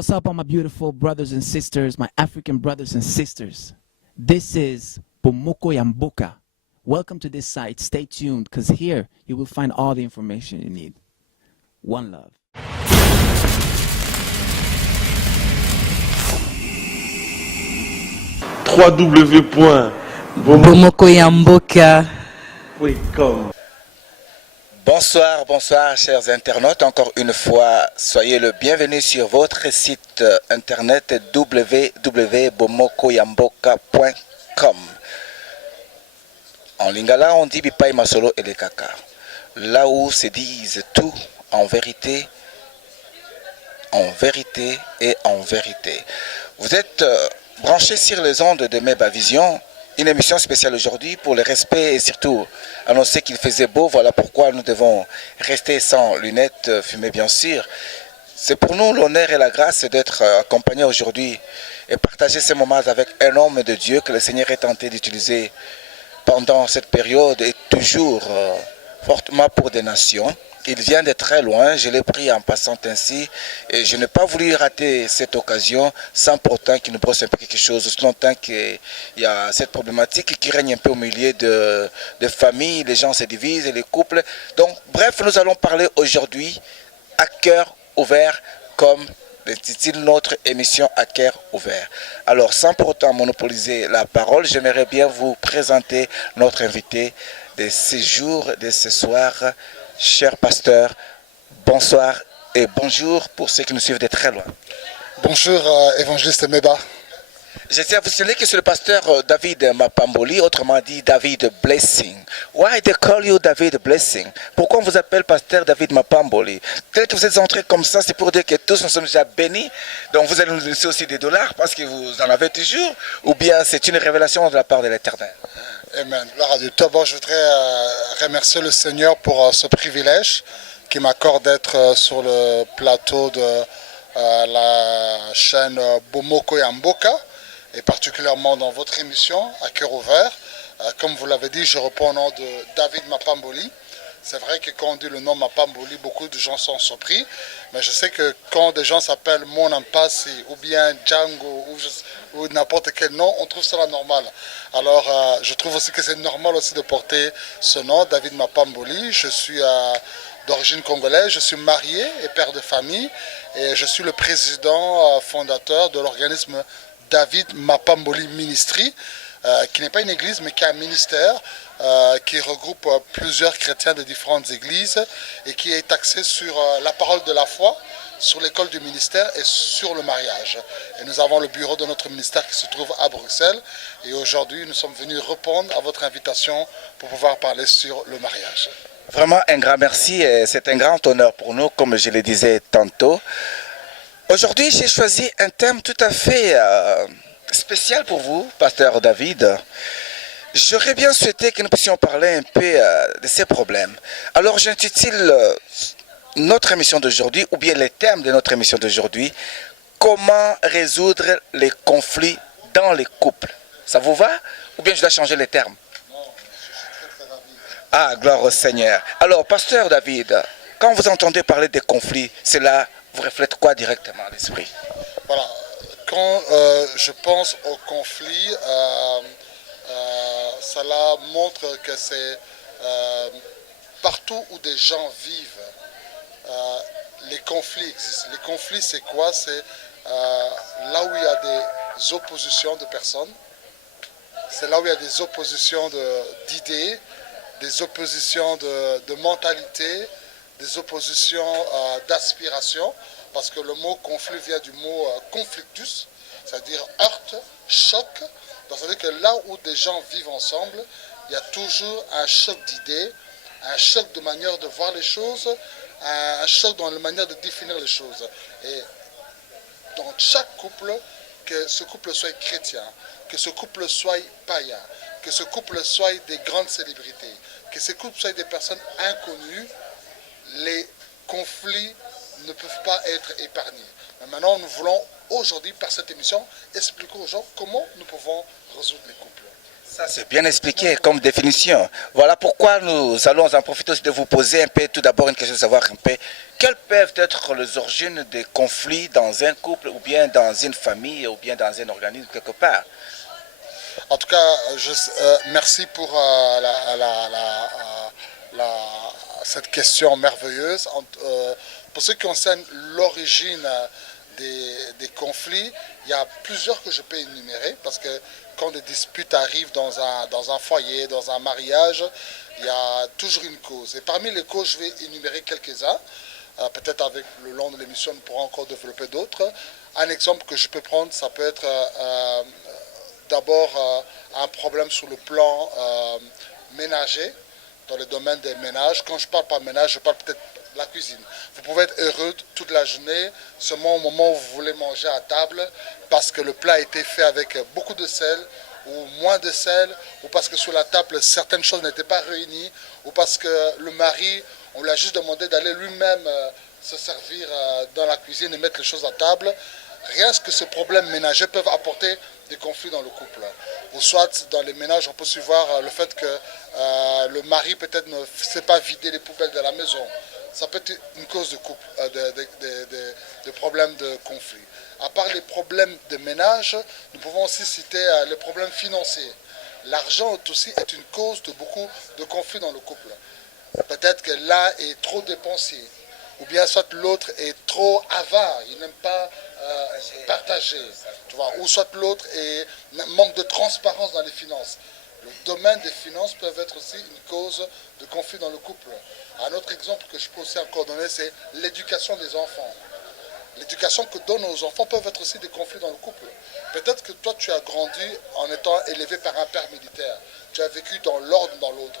what's up, all my beautiful brothers and sisters, my African brothers and sisters? This is Bomoko Yamboka. Welcome to this site. Stay tuned, because here you will find all the information you need. One love. www.bomokoyamboka.com. Bonsoir, bonsoir chers internautes, encore une fois, soyez le bienvenu sur votre site internet www.bomokoyamboka.com. En lingala, on dit Bipai Masolo et les Kaka. Là où se disent tout en vérité et en vérité. Vous êtes branchés sur les ondes de Meba Vision. Une émission spéciale aujourd'hui pour le respect et surtout annoncer qu'il faisait beau. Voilà pourquoi nous devons rester sans lunettes fumées bien sûr. C'est pour nous l'honneur et la grâce d'être accompagnés aujourd'hui et partager ces moments avec un homme de Dieu que le Seigneur est tenté d'utiliser pendant cette période et toujours fortement pour des nations. Il vient de très loin, je l'ai pris en passant ainsi et je n'ai pas voulu rater cette occasion sans pourtant qu'il nous brosse un peu quelque chose, aussi longtemps qu'il y a cette problématique qui règne un peu au milieu de familles, les gens se divisent et les couples. Donc bref, nous allons parler aujourd'hui à cœur ouvert comme l'intitule notre émission à cœur ouvert. Alors sans pour autant monopoliser la parole, j'aimerais bien vous présenter notre invité de ce jour, de ce soir. Cher pasteur, bonsoir et bonjour pour ceux qui nous suivent de très loin. Bonjour, évangéliste Meba. Je tiens à vous signaler que c'est le pasteur David Mapamboli, autrement dit David Blessing. Why they call you David Blessing? Pourquoi on vous appelle pasteur David Mapamboli? Tel que vous êtes entré comme ça, c'est pour dire que tous nous sommes déjà bénis. Donc vous allez nous laisser aussi des dollars parce que vous en avez toujours. Ou bien c'est une révélation de la part de l'Éternel? Amen. Gloire à Dieu. D'abord, je voudrais remercier le Seigneur pour ce privilège qui m'accorde d'être sur le plateau de la chaîne Bomoko Yamboka et particulièrement dans votre émission à cœur ouvert. Comme vous l'avez dit, je réponds au nom de David Mapamboli. C'est vrai que quand on dit le nom Mapamboli, beaucoup de gens sont surpris. Mais je sais que quand des gens s'appellent Mon Ampassi ou bien Django ou n'importe quel nom, on trouve cela normal. Alors je trouve aussi que c'est normal aussi de porter ce nom, David Mapamboli. Je suis d'origine congolaise, je suis marié et père de famille. Et je suis le président fondateur de l'organisme David Mapamboli Ministry, qui n'est pas une église mais qui est un ministère qui regroupe plusieurs chrétiens de différentes églises et qui est axé sur la parole de la foi, sur l'école du ministère et sur le mariage. Et nous avons le bureau de notre ministère qui se trouve à Bruxelles et aujourd'hui nous sommes venus répondre à votre invitation pour pouvoir parler sur le mariage. Vraiment un grand merci et c'est un grand honneur pour nous comme je le disais tantôt. Aujourd'hui j'ai choisi un thème tout à fait spécial pour vous, pasteur David. J'aurais bien souhaité que nous puissions parler un peu de ces problèmes. Alors j'intitule notre émission d'aujourd'hui, ou bien les thèmes de notre émission d'aujourd'hui, comment résoudre les conflits dans les couples. Ça vous va? Ou bien je dois changer les termes? Ah, gloire au Seigneur. Alors, pasteur David, quand vous entendez parler des conflits, cela vous reflète quoi directement à l'esprit? Voilà, quand je pense au conflit, cela montre que c'est partout où des gens vivent, les conflits existent. Les conflits, c'est quoi? C'est là où il y a des oppositions de personnes, c'est là où il y a des oppositions d'idées, des oppositions de mentalité, des oppositions d'aspiration, parce que le mot conflit vient du mot conflictus, c'est-à-dire heurte, choc. Donc, ça veut dire que là où des gens vivent ensemble, il y a toujours un choc d'idées, un choc de manière de voir les choses, un choc dans la manière de définir les choses. Et dans chaque couple, que ce couple soit chrétien, que ce couple soit païen, que ce couple soit des grandes célébrités, que ce couple soit des personnes inconnues, les conflits ne peuvent pas être épargnés. Mais maintenant, nous voulons aujourd'hui, par cette émission, expliquer aux gens comment nous pouvons résoudre les couples. Ça, c'est bien expliqué comme définition. Voilà pourquoi nous allons en profiter aussi de vous poser un peu, tout d'abord une question de savoir un peu, quelles peuvent être les origines des conflits dans un couple ou bien dans une famille ou bien dans un organisme quelque part. En tout cas, merci pour cette question merveilleuse. Pour ce qui concerne l'origine des conflits, il y a plusieurs que je peux énumérer parce que quand des disputes arrivent dans un foyer, dans un mariage, il y a toujours une cause. Et parmi les causes, je vais énumérer quelques-uns. Peut-être avec le long de l'émission, nous pourrons encore développer d'autres. Un exemple que je peux prendre, ça peut être d'abord un problème sur le plan ménager, dans le domaine des ménages. Quand je parle pas ménage, je parle peut-être de la cuisine. Vous pouvez être heureux toute la journée, seulement au moment où vous voulez manger à table, parce que le plat a été fait avec beaucoup de sel, ou moins de sel, ou parce que sur la table, certaines choses n'étaient pas réunies, ou parce que le mari, on lui a juste demandé d'aller lui-même se servir dans la cuisine et mettre les choses à table. Rien que ces problèmes ménagers peuvent apporter des conflits dans le couple. Ou soit dans les ménages, on peut aussi voir le fait que le mari peut-être ne sait pas vider les poubelles de la maison. Ça peut être une cause de couple, de problèmes de conflit. À part les problèmes de ménage, nous pouvons aussi citer les problèmes financiers. L'argent aussi est une cause de beaucoup de conflits dans le couple. Peut-être que l'un est trop dépensier, ou bien soit l'autre est trop avare, il n'aime pas partager, tu vois, ou soit l'autre manque de transparence dans les finances. Le domaine des finances peut être aussi une cause de conflit dans le couple. Un autre exemple que je peux aussi encore donner, c'est l'éducation des enfants. L'éducation que donnent aux enfants peuvent être aussi des conflits dans le couple. Peut-être que toi, tu as grandi en étant élevé par un père militaire. Tu as vécu dans l'ordre dans l'autre.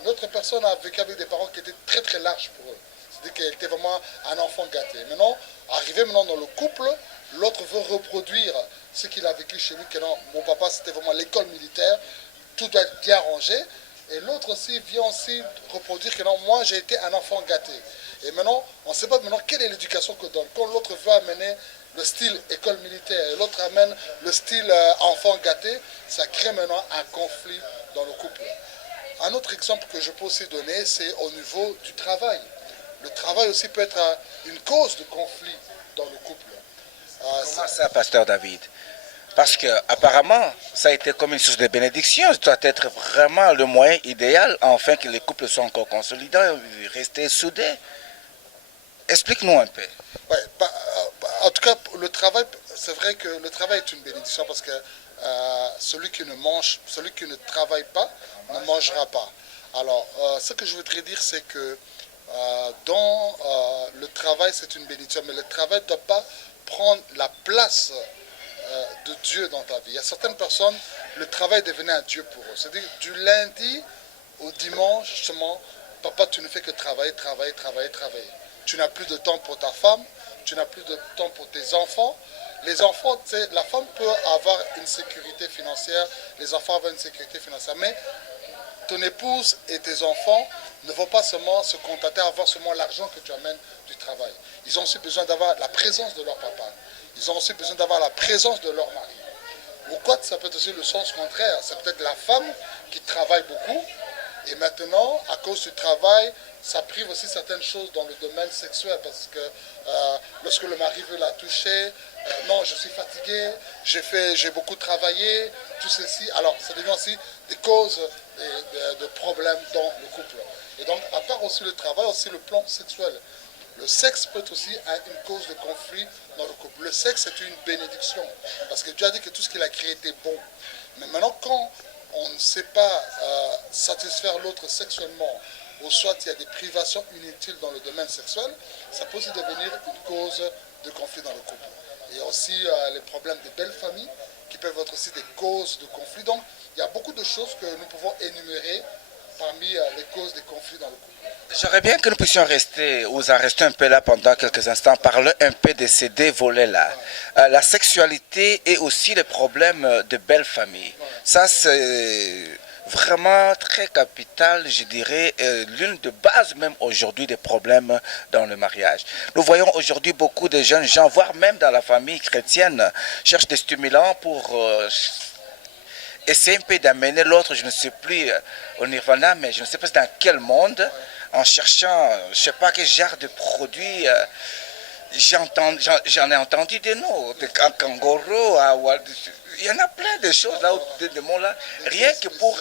Une autre personne a vécu avec des parents qui étaient très très larges pour eux. C'est-à-dire qu'elle était vraiment un enfant gâté. Maintenant, arrivé maintenant dans le couple, l'autre veut reproduire ce qu'il a vécu chez lui. Que non, mon papa, c'était vraiment l'école militaire. Tout doit être bien rangé. Et l'autre aussi vient aussi reproduire que non, moi j'ai été un enfant gâté. Et maintenant, on ne sait pas maintenant quelle est l'éducation que donne. Quand l'autre veut amener le style école militaire et l'autre amène le style enfant gâté, ça crée maintenant un conflit dans le couple. Un autre exemple que je peux aussi donner, c'est au niveau du travail. Le travail aussi peut être une cause de conflit dans le couple. Comment ça, Pasteur David? Parce que apparemment, ça a été comme une source de bénédiction. Ça doit être vraiment le moyen idéal afin que les couples soient encore consolidés, rester soudés. Explique-nous un peu. Ouais, en tout cas, le travail, c'est vrai que le travail est une bénédiction parce que celui qui ne travaille pas ne mangera pas. Alors, ce que je voudrais dire, c'est que le travail, c'est une bénédiction, mais le travail ne doit pas prendre la place de Dieu dans ta vie. Il y a certaines personnes, le travail devenait un Dieu pour eux. C'est-à-dire, du lundi au dimanche, justement, papa, tu ne fais que travailler. Tu n'as plus de temps pour ta femme, tu n'as plus de temps pour tes enfants. Les enfants, la femme peut avoir une sécurité financière, les enfants avoir une sécurité financière, mais ton épouse et tes enfants ne vont pas seulement se contenter à avoir seulement l'argent que tu amènes du travail. Ils ont aussi besoin d'avoir la présence de leur papa. Ils ont aussi besoin d'avoir la présence de leur mari. Ou quoi, ça peut être aussi le sens contraire. C'est peut-être la femme qui travaille beaucoup et maintenant, à cause du travail, ça prive aussi certaines choses dans le domaine sexuel parce que lorsque le mari veut la toucher, non, je suis fatigué, j'ai beaucoup travaillé, tout ceci. Alors, ça devient aussi des causes de problèmes dans le couple. Et donc, à part aussi le travail, aussi le plan sexuel. Le sexe peut être aussi une cause de conflit dans le couple. Le sexe est une bénédiction parce que Dieu a dit que tout ce qu'il a créé était bon. Mais maintenant, quand on ne sait pas satisfaire l'autre sexuellement, ou soit il y a des privations inutiles dans le domaine sexuel, ça peut aussi devenir une cause de conflit dans le couple. Il y a aussi les problèmes des belles familles qui peuvent être aussi des causes de conflit. Donc, il y a beaucoup de choses que nous pouvons énumérer parmi les causes des conflits dans le couple. J'aimerais bien que nous puissions rester, ou en rester un peu là pendant quelques instants, parler un peu de ces deux volets-là. La sexualité et aussi les problèmes de belle famille. Ça, c'est vraiment très capital, je dirais, l'une de base même aujourd'hui des problèmes dans le mariage. Nous voyons aujourd'hui beaucoup de jeunes gens, voire même dans la famille chrétienne, cherchent des stimulants pour essayer un peu d'amener l'autre, je ne sais plus, au nirvana, mais je ne sais pas dans quel monde, en cherchant, je ne sais pas quel genre de produit. J'en ai entendu des noms, de kangourou, il y en a plein de choses là, de mots là, rien que pour,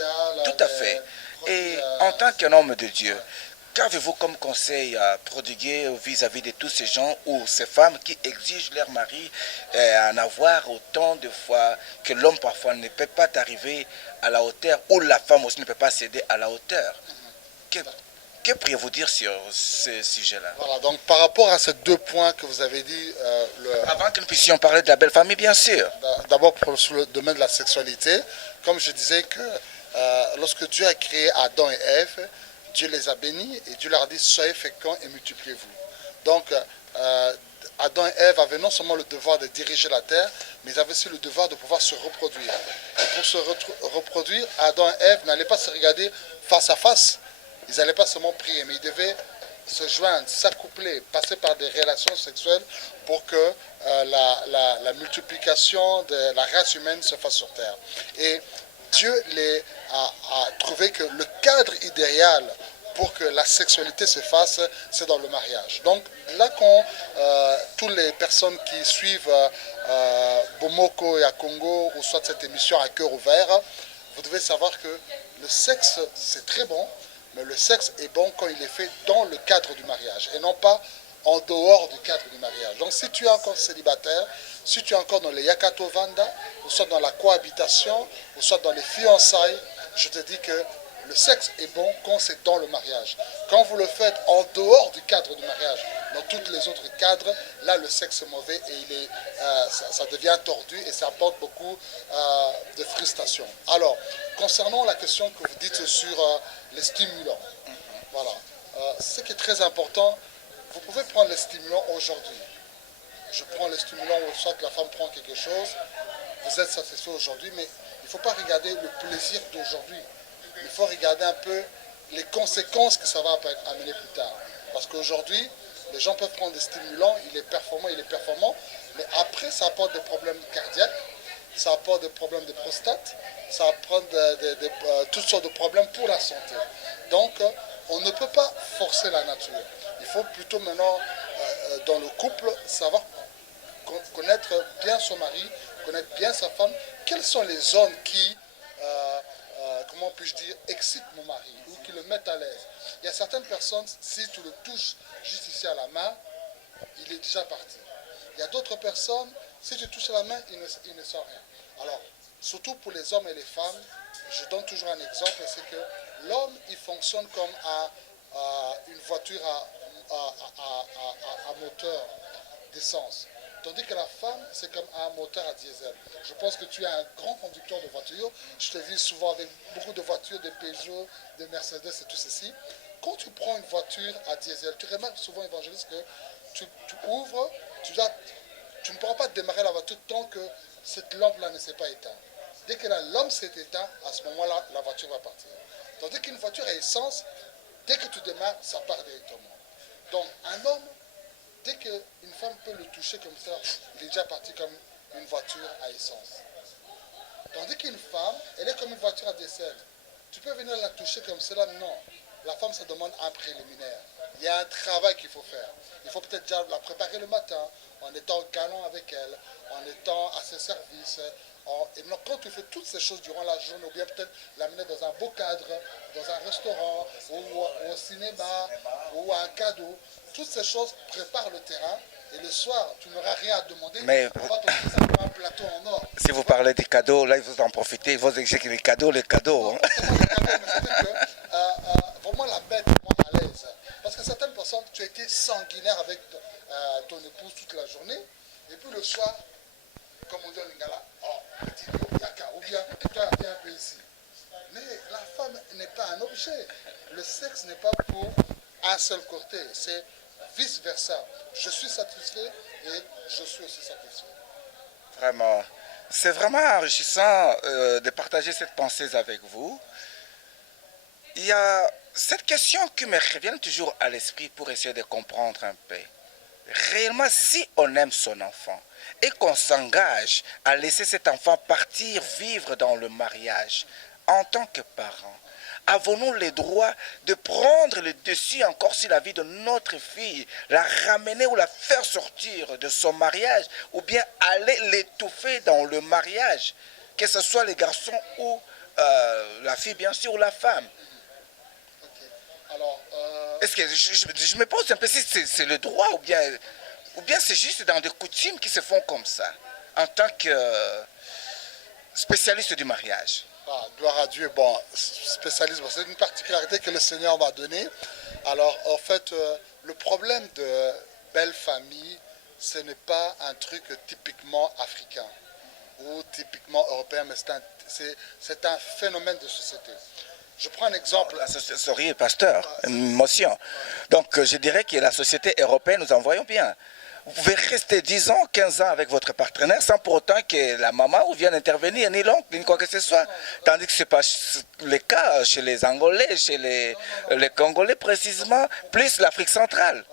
tout à fait. Et en tant qu'un homme de Dieu, qu'avez-vous comme conseil à prodiguer vis-à-vis de tous ces gens ou ces femmes qui exigent leur mari en avoir autant de fois que l'homme parfois ne peut pas arriver à la hauteur ou la femme aussi ne peut pas céder à la hauteur? Que pourriez-vous dire sur ce sujet-là? Voilà, donc par rapport à ces deux points que vous avez dit, Avant que nous puissions parler de la belle famille, bien sûr. d'abord sur le domaine de la sexualité, comme je disais que lorsque Dieu a créé Adam et Ève, Dieu les a bénis et Dieu leur a dit soyez féconds et multipliez-vous. Donc Adam et Ève avaient non seulement le devoir de diriger la terre, mais ils avaient aussi le devoir de pouvoir se reproduire. Et pour se reproduire, Adam et Ève n'allaient pas se regarder face à face. Ils n'allaient pas seulement prier, mais ils devaient se joindre, s'accoupler, passer par des relations sexuelles pour que la multiplication de la race humaine se fasse sur Terre. Et Dieu a trouvé que le cadre idéal pour que la sexualité se fasse, c'est dans le mariage. Donc là, quand toutes les personnes qui suivent Bomoko et à Congo, ou soit cette émission à cœur ouvert, vous devez savoir que le sexe, c'est très bon, mais le sexe est bon quand il est fait dans le cadre du mariage et non pas en dehors du cadre du mariage. Donc si tu es encore célibataire, si tu es encore dans les Yakato Vanda, ou soit dans la cohabitation, ou soit dans les fiançailles, je te dis que le sexe est bon quand c'est dans le mariage. Quand vous le faites en dehors du cadre du mariage, dans tous les autres cadres, là le sexe est mauvais et ça devient tordu et ça apporte beaucoup de frustration. Alors, concernant la question que vous dites sur les stimulants, voilà. Ce qui est très important, vous pouvez prendre les stimulants aujourd'hui. Je prends les stimulants, soit que la femme prend quelque chose, vous êtes satisfait aujourd'hui, mais il ne faut pas regarder le plaisir d'aujourd'hui. Il faut regarder un peu les conséquences que ça va amener plus tard. Parce qu'aujourd'hui, les gens peuvent prendre des stimulants, il est performant, mais après, ça apporte des problèmes cardiaques, ça apporte des problèmes de prostate, ça apporte toutes sortes de problèmes pour la santé. Donc, on ne peut pas forcer la nature. Il faut plutôt maintenant, dans le couple, savoir connaître bien son mari, connaître bien sa femme, quelles sont les zones qui, comment puis-je dire, excitent mon mari ou qui le mettent à l'aise. Il y a certaines personnes, si tu le touches juste ici à la main, il est déjà parti. Il y a d'autres personnes, si tu touches la main, il ne sent rien. Alors, surtout pour les hommes et les femmes, je donne toujours un exemple, c'est que l'homme, il fonctionne comme une voiture à moteur d'essence. Tandis que la femme, c'est comme un moteur à diesel. Je pense que tu es un grand conducteur de voiture. Je te vis souvent avec beaucoup de voitures, de Peugeot, de Mercedes et tout ceci. Quand tu prends une voiture à diesel, tu remarques souvent, évangéliste, que tu ouvres, tu ne pourras pas démarrer la voiture tant que cette lampe-là ne s'est pas éteinte. Dès que la lampe s'est éteinte, à ce moment-là, la voiture va partir. Tandis qu'une voiture à essence, dès que tu démarres, ça part directement. Donc, un homme, dès qu'une femme peut le toucher comme ça, il est déjà parti comme une voiture à essence. Tandis qu'une femme, elle est comme une voiture à diesel. Tu peux venir la toucher comme cela, non. La femme, ça demande un préliminaire. Il y a un travail qu'il faut faire. Il faut peut-être déjà la préparer le matin, en étant galant avec elle, en étant à ses services. Et donc, quand tu fais toutes ces choses durant la journée, ou bien peut-être l'amener dans un beau cadre, dans un restaurant, ou au cinéma, ou à un cadeau, toutes ces choses préparent le terrain. Et le soir, tu n'auras rien à demander. Mais on va te faire simplement un plateau en or. si vous parlez des cadeaux, là, il faut en profiter. Il faut exiger que les cadeaux. Non, pas seulement les cadeaux, mais c'est-à-dire que vraiment la bête est à l'aise. Parce que certaines personnes, tu as été sanguinaire avec ton épouse toute la journée, et puis le soir, comme on dit en lingala, oh, petit yaka, ou bien, toi, viens un peu ici. Mais la femme n'est pas un objet. Le sexe n'est pas pour un seul côté. C'est vice-versa. Je suis satisfait et je suis aussi satisfait. Vraiment. C'est vraiment enrichissant de partager cette pensée avec vous. Il y a cette question qui me revient toujours à l'esprit pour essayer de comprendre un peu. réellement, si on aime son enfant et qu'on s'engage à laisser cet enfant partir vivre dans le mariage, en tant que parents, avons-nous le droit de prendre le dessus encore sur la vie de notre fille, la ramener ou la faire sortir de son mariage, ou bien aller l'étouffer dans le mariage, que ce soit les garçons ou la fille, bien sûr, ou la femme? Alors, Est-ce que je me pose un peu si c'est le droit ou bien c'est juste dans des coutumes qui se font comme ça, en tant que spécialiste du mariage? gloire à Dieu, bon, spécialiste, c'est une particularité que le Seigneur m'a donnée. Alors, en fait, le problème de belle famille, ce n'est pas un truc typiquement africain ou typiquement européen, mais c'est un phénomène de société. Je prends un exemple. Sorry, pasteur, une motion. Donc, je dirais que la société européenne, nous en voyons bien. Vous pouvez rester 10 ans, 15 ans avec votre partenaire sans pour autant que la maman vienne intervenir, ni l'oncle, ni quoi que ce soit. Tandis que ce n'est pas le cas chez les Angolais, chez les Congolais précisément, plus l'Afrique centrale.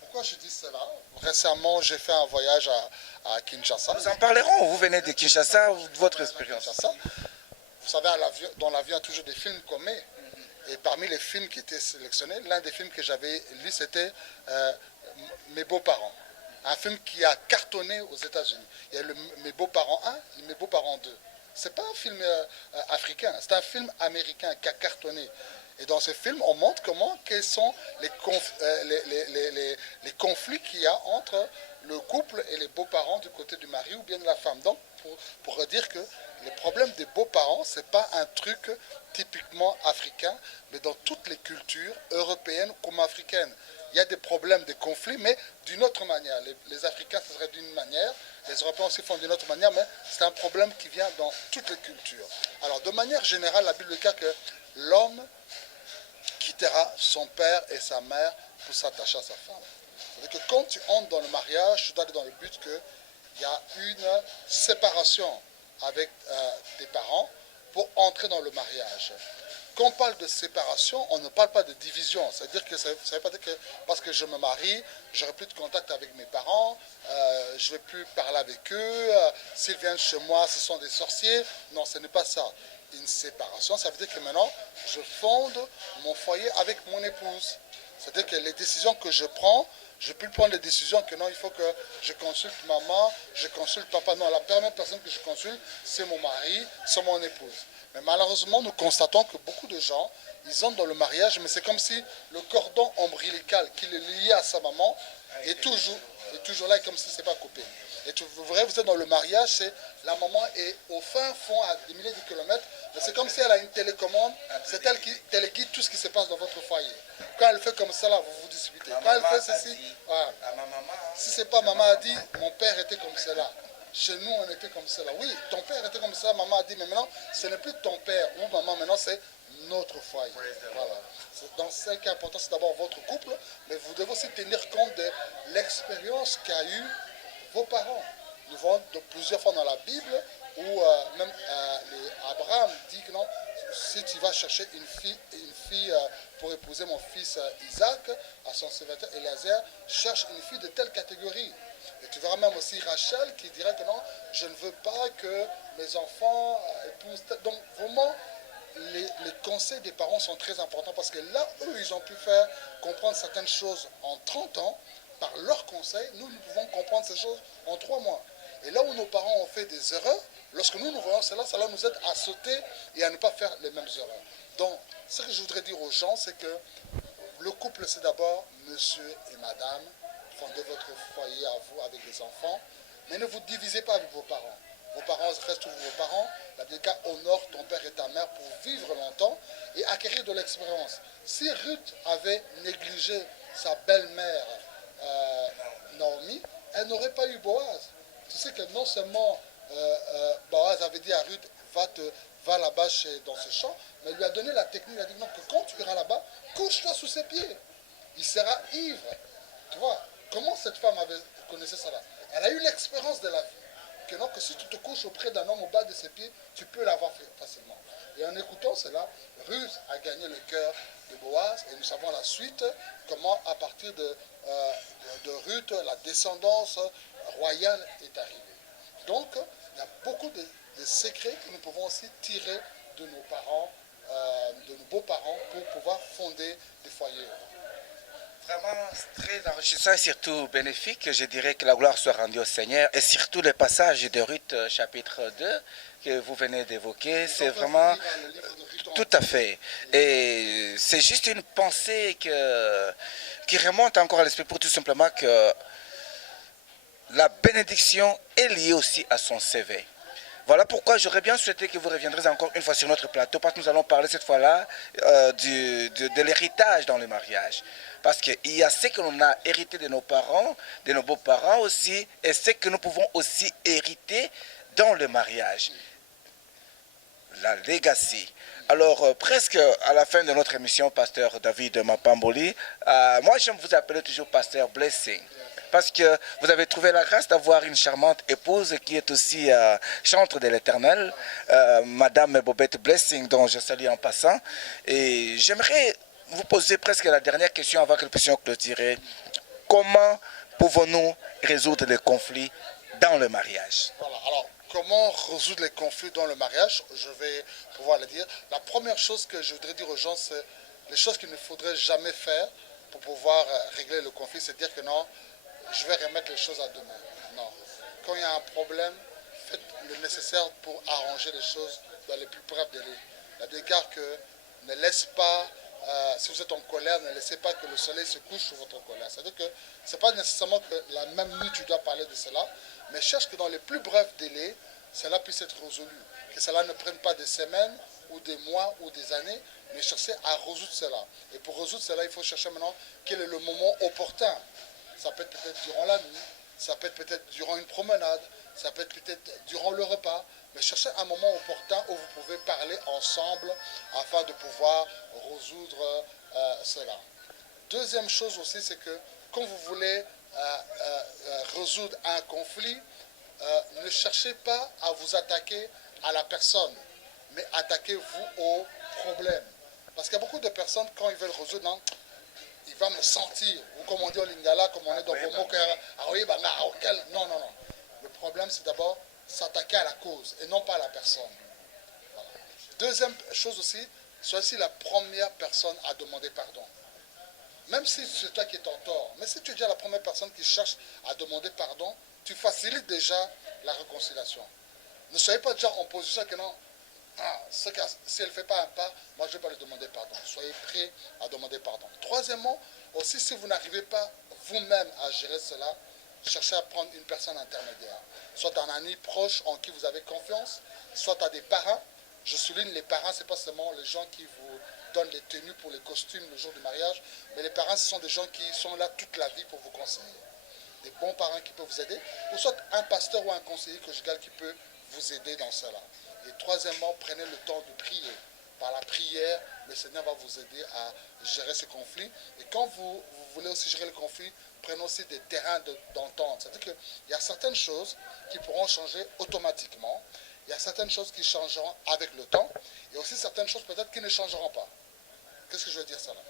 Pourquoi je dis cela? Récemment, j'ai fait un voyage à Kinshasa. Nous en parlerons. Vous venez de Kinshasa, votre expérience. Vous savez, dans l'avion, il y a toujours des films qu'on met. Et parmi les films qui étaient sélectionnés, l'un des films que j'avais lu, c'était Mes beaux-parents. Un film qui a cartonné aux États-Unis. Il y a Mes beaux-parents 1 et Mes beaux-parents 2. Ce n'est pas un film africain, c'est un film américain qui a cartonné. Et dans ce film, on montre quels sont les conflits qu'il y a entre le couple et les beaux-parents du côté du mari ou bien de la femme. Donc, pour dire que le problème des beaux-parents, ce n'est pas un truc typiquement africain, mais dans toutes les cultures européennes comme africaines. Il y a des problèmes, des conflits, mais d'une autre manière. Les Africains, ce serait d'une manière, les Européens aussi font d'une autre manière, mais c'est un problème qui vient dans toutes les cultures. Alors, de manière générale, la Bible dit que l'homme quittera son père et sa mère pour s'attacher à sa femme. C'est-à-dire que quand tu entres dans le mariage, tu dois aller dans le but qu'il y a une séparation avec tes parents pour entrer dans le mariage. Quand on parle de séparation, on ne parle pas de division. C'est-à-dire que ça ne veut pas dire que parce que je me marie, j'aurai plus de contact avec mes parents, je ne vais plus parler avec eux, s'ils viennent chez moi, ce sont des sorciers. Non, ce n'est pas ça. Une séparation, ça veut dire que maintenant, je fonde mon foyer avec mon épouse. C'est-à-dire que les décisions que je prends, je ne peux plus prendre les décisions que non, il faut que je consulte maman, je consulte papa. Non, la première personne que je consulte, c'est mon mari, c'est mon épouse. Mais malheureusement, nous constatons que beaucoup de gens, ils entrent dans le mariage, mais c'est comme si le cordon ombilical qui le liait à sa maman est toujours là, et comme si ce n'était pas coupé. Et vous êtes dans le mariage, c'est la maman est au fin fond à des milliers de kilomètres, mais c'est comme si elle a une télécommande, c'est elle qui téléguide tout ce qui se passe dans votre foyer. Quand elle fait comme ça, là, vous vous disputez. Quand elle fait ceci, voilà. Si c'est pas maman a dit, mon père était comme cela. Chez nous, on était comme cela. Oui, ton père était comme ça, maman a dit, mais maintenant, ce n'est plus ton père ou maman, maintenant c'est notre foyer. Voilà. Donc, ce qui est important, c'est d'abord votre couple, mais vous devez aussi tenir compte de l'expérience qu'a eu vos parents. Nous voyons plusieurs fois dans la Bible où même Abraham dit que non, si tu vas chercher une fille pour épouser mon fils Isaac, à son serviteur Éléazar, cherche une fille de telle catégorie. Et tu verras même aussi Rachel qui dirait que non, je ne veux pas que mes enfants épousent. Donc vraiment, les conseils des parents sont très importants parce que là, eux, ils ont pu faire comprendre certaines choses en 30 ans. Par leurs conseils, nous pouvons comprendre ces choses en 3 mois. Et là où nos parents ont fait des erreurs, lorsque nous voyons cela nous aide à sauter et à ne pas faire les mêmes erreurs. Donc, ce que je voudrais dire aux gens, c'est que le couple, c'est d'abord monsieur et madame. Fondez votre foyer à vous avec les enfants. Mais ne vous divisez pas avec vos parents. Vos parents restent toujours vos parents. La Bible honore ton père et ta mère pour vivre longtemps et acquérir de l'expérience. Si Ruth avait négligé sa belle-mère, Naomi, elle n'aurait pas eu Boaz. Tu sais que non seulement Boaz avait dit à Ruth, va là-bas dans ce champ, mais il lui a donné la technique, il a dit non, que quand tu iras là-bas, couche-toi sous ses pieds. Il sera ivre. Tu vois, comment cette femme connaissait cela? Elle a eu l'expérience de la vie. Que non, que si tu te couches auprès d'un homme au bas de ses pieds, tu peux l'avoir fait facilement. Et en écoutant cela, Ruth a gagné le cœur de Boaz. Et nous savons la suite, comment à partir de Ruth, la descendance royale est arrivée. Donc, il y a beaucoup de secrets que nous pouvons aussi tirer de nos parents, de nos beaux-parents, pour pouvoir fonder des foyers. Vraiment très enrichissant et surtout bénéfique. Je dirais que la gloire soit rendue au Seigneur. Et surtout le passage de Ruth chapitre 2 que vous venez d'évoquer, c'est vraiment tout à fait. Et c'est juste une pensée qui remonte encore à l'esprit pour tout simplement que la bénédiction est liée aussi à son CV. Voilà pourquoi j'aurais bien souhaité que vous reviendrez encore une fois sur notre plateau, parce que nous allons parler cette fois-là de l'héritage dans le mariage. Parce qu'il y a ce que l'on a hérité de nos parents, de nos beaux-parents aussi, et ce que nous pouvons aussi hériter dans le mariage. La legacy. Alors, presque à la fin de notre émission, Pasteur David Mapamboli, moi j'aime vous appeler toujours Pasteur Blessing. Parce que vous avez trouvé la grâce d'avoir une charmante épouse qui est aussi chantre de l'Éternel, Madame Bobette Blessing, dont je salue en passant. Et j'aimerais vous poser presque la dernière question avant que nous puissions clôturer. Comment pouvons-nous résoudre les conflits dans le mariage? Voilà, alors comment résoudre les conflits dans le mariage? Je vais pouvoir le dire. La première chose que je voudrais dire aux gens, c'est les choses qu'il ne faudrait jamais faire pour pouvoir régler le conflit, c'est dire que non, je vais remettre les choses à demain. Non. Quand il y a un problème, faites le nécessaire pour arranger les choses dans les plus brefs délais. C'est-à-dire que ne laisse pas, si vous êtes en colère, ne laissez pas que le soleil se couche sur votre colère. C'est-à-dire que ce n'est pas nécessairement que la même nuit tu dois parler de cela, mais cherche que dans les plus brefs délais, cela puisse être résolu. Que cela ne prenne pas des semaines ou des mois ou des années, mais chercher à résoudre cela. Et pour résoudre cela, il faut chercher maintenant quel est le moment opportun. Ça peut être peut-être durant la nuit, ça peut être peut-être durant une promenade, ça peut être peut-être durant le repas, mais cherchez un moment opportun où vous pouvez parler ensemble afin de pouvoir résoudre cela. Deuxième chose aussi, c'est que quand vous voulez résoudre un conflit, ne cherchez pas à vous attaquer à la personne, mais attaquez-vous au problème. Parce qu'il y a beaucoup de personnes, quand ils veulent résoudre, non, il va me sentir, ou comme on dit au Lingala, comme on est dans Bomo, non, non, non. Le problème, c'est d'abord s'attaquer à la cause et non pas à la personne. Voilà. Deuxième chose aussi, sois aussi la première personne à demander pardon. Même si c'est toi qui es en tort, mais si tu es déjà la première personne qui cherche à demander pardon, tu facilites déjà la réconciliation. Ne soyez pas déjà en position que non, si elle ne fait pas un pas, moi je ne vais pas lui demander pardon. Soyez prêts à demander pardon. Troisièmement, aussi si vous n'arrivez pas vous-même à gérer cela, cherchez à prendre une personne intermédiaire. Soit un ami proche en qui vous avez confiance, soit à des parents. Je souligne les parents, ce n'est pas seulement les gens qui vous donnent les tenues pour les costumes le jour du mariage, mais les parents, ce sont des gens qui sont là toute la vie pour vous conseiller. Des bons parents qui peuvent vous aider, ou soit un pasteur ou un conseiller conjugal qui peut vous aider dans cela. Et troisièmement, prenez le temps de prier. Par la prière, le Seigneur va vous aider à gérer ce conflit. Et quand vous voulez aussi gérer le conflit, prenez aussi des terrains d'entente. C'est-à-dire qu'il y a certaines choses qui pourront changer automatiquement. Il y a certaines choses qui changeront avec le temps. Et aussi certaines choses peut-être qui ne changeront pas. Qu'est-ce que je veux dire ça là?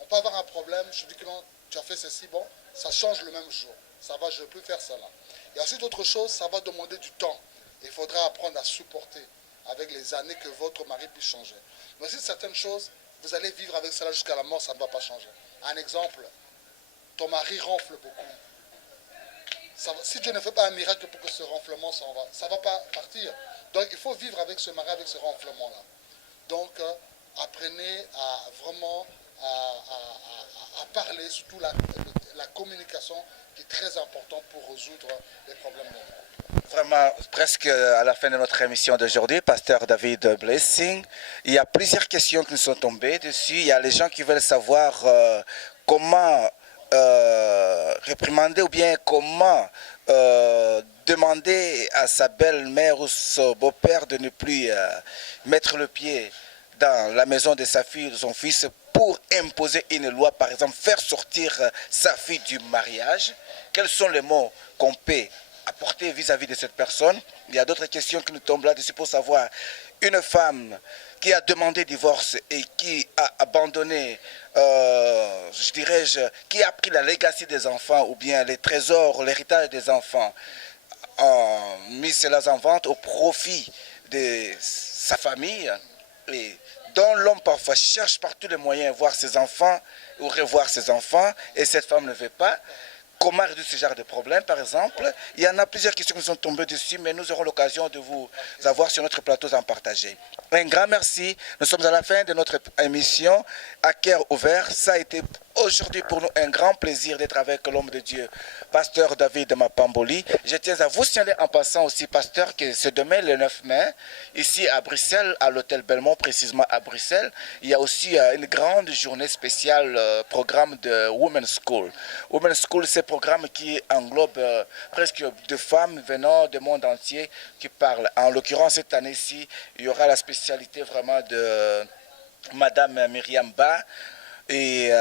On peut avoir un problème, je dis que non, tu as fait ceci, bon, ça change le même jour. Ça va, je ne veux plus faire ça là. Il y a aussi d'autres choses, ça va demander du temps. Il faudra apprendre à supporter avec les années que votre mari puisse changer. Mais aussi certaines choses, vous allez vivre avec cela jusqu'à la mort, ça ne va pas changer. Un exemple, ton mari ronfle beaucoup. Si Dieu ne fait pas un miracle pour que ce renflement s'en va, ça ne va pas partir. Donc il faut vivre avec ce mari, avec ce renflement-là. Donc apprenez à vraiment à parler, surtout la communication qui est très importante pour résoudre les problèmes de vie. Vraiment, presque à la fin de notre émission d'aujourd'hui, Pasteur David Blessing, il y a plusieurs questions qui nous sont tombées dessus. Il y a les gens qui veulent savoir comment réprimander ou bien comment demander à sa belle-mère ou son beau-père de ne plus mettre le pied dans la maison de sa fille ou de son fils pour imposer une loi, par exemple, faire sortir sa fille du mariage. Quels sont les mots qu'on peut apporter vis-à-vis de cette personne? Il y a d'autres questions qui nous tombent là-dessus pour savoir, une femme qui a demandé divorce et qui a abandonné, qui a pris la legacy des enfants ou bien les trésors, l'héritage des enfants, mis cela en vente au profit de sa famille, et dont l'homme parfois cherche par tous les moyens à voir ses enfants ou revoir ses enfants, et cette femme ne veut pas. Comment résoudre ce genre de problème, par exemple? Il y en a plusieurs questions qui nous sont tombées dessus, mais nous aurons l'occasion de vous avoir sur notre plateau en partager. Un grand merci. Nous sommes à la fin de notre émission à cœur ouvert. Ça a été aujourd'hui pour nous un grand plaisir d'être avec l'homme de Dieu, pasteur David Mapamboli. Je tiens à vous signaler en passant aussi, pasteur, que c'est demain, le 9 mai, ici à Bruxelles, à l'hôtel Belmont, précisément à Bruxelles, il y a aussi une grande journée spéciale, programme de Women's School. Women's School, c'est un programme qui englobe presque de femmes venant du monde entier qui parlent. En l'occurrence, cette année-ci, il y aura la spécialité vraiment de Madame Myriam Ba et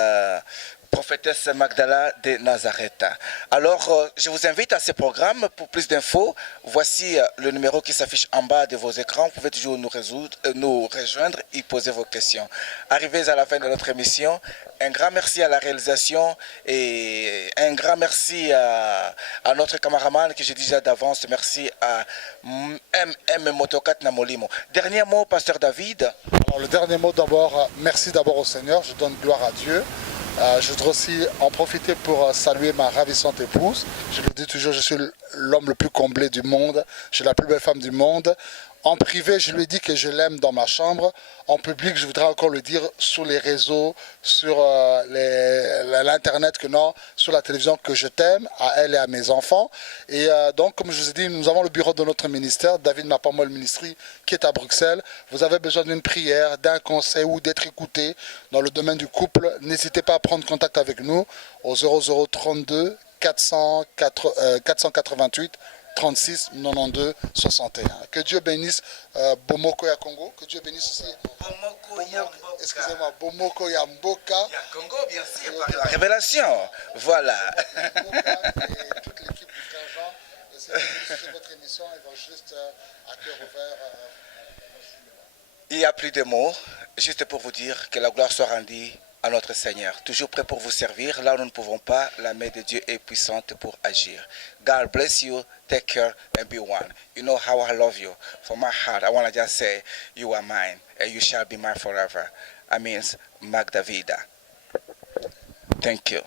prophétesse Magdala de Nazareth. Alors, je vous invite à ce programme. Pour plus d'infos, voici le numéro qui s'affiche en bas de vos écrans. Vous pouvez toujours nous rejoindre et poser vos questions. Arrivés à la fin de notre émission, un grand merci à la réalisation et un grand merci à notre cameraman que j'ai déjà d'avance. Merci à MM Motokat Namolimo. Dernier mot, pasteur David. Alors, le dernier mot d'abord, merci d'abord au Seigneur, je donne gloire à Dieu. Je voudrais aussi en profiter pour saluer ma ravissante épouse. Je le dis toujours, je suis l'homme le plus comblé du monde, je suis la plus belle femme du monde. En privé, je lui dis que je l'aime dans ma chambre. En public, je voudrais encore le dire sur les réseaux, sur l'internet, que non, sur la télévision, que je t'aime, à elle et à mes enfants. Et donc, comme je vous ai dit, nous avons le bureau de notre ministère, David Mapamboli Ministry, qui est à Bruxelles. Vous avez besoin d'une prière, d'un conseil ou d'être écouté dans le domaine du couple. N'hésitez pas à prendre contact avec nous au 0032 488 36 92 61. Que Dieu bénisse Bomoko ya Congo, que Dieu bénisse aussi Bomoko ya Mboka. Ya Congo, bien sûr, par la révélation. Voilà. Et toute l'équipe du Frère Jean. C'est votre émission évangéliste à cœur ouvert. Il n'y a plus de mots, juste pour vous dire que la gloire soit rendue à notre Seigneur, toujours prêt pour vous servir. Là où nous ne pouvons pas, la main de Dieu est puissante pour agir. God bless you, take care and be one. You know how I love you. From my heart, I want to just say, you are mine and you shall be mine forever. I mean, Magda Vida. Thank you.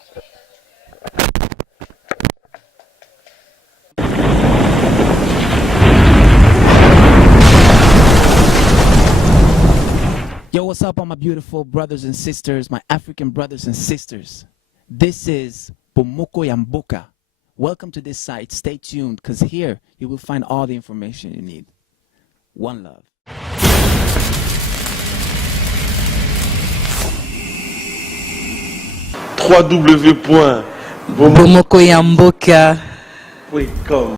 Yo, what's up, all my beautiful brothers and sisters, my African brothers and sisters? This is Bomoko ya Mboka. Welcome to this site. Stay tuned, because here you will find all the information you need. One love. www.bomokoyamboka.com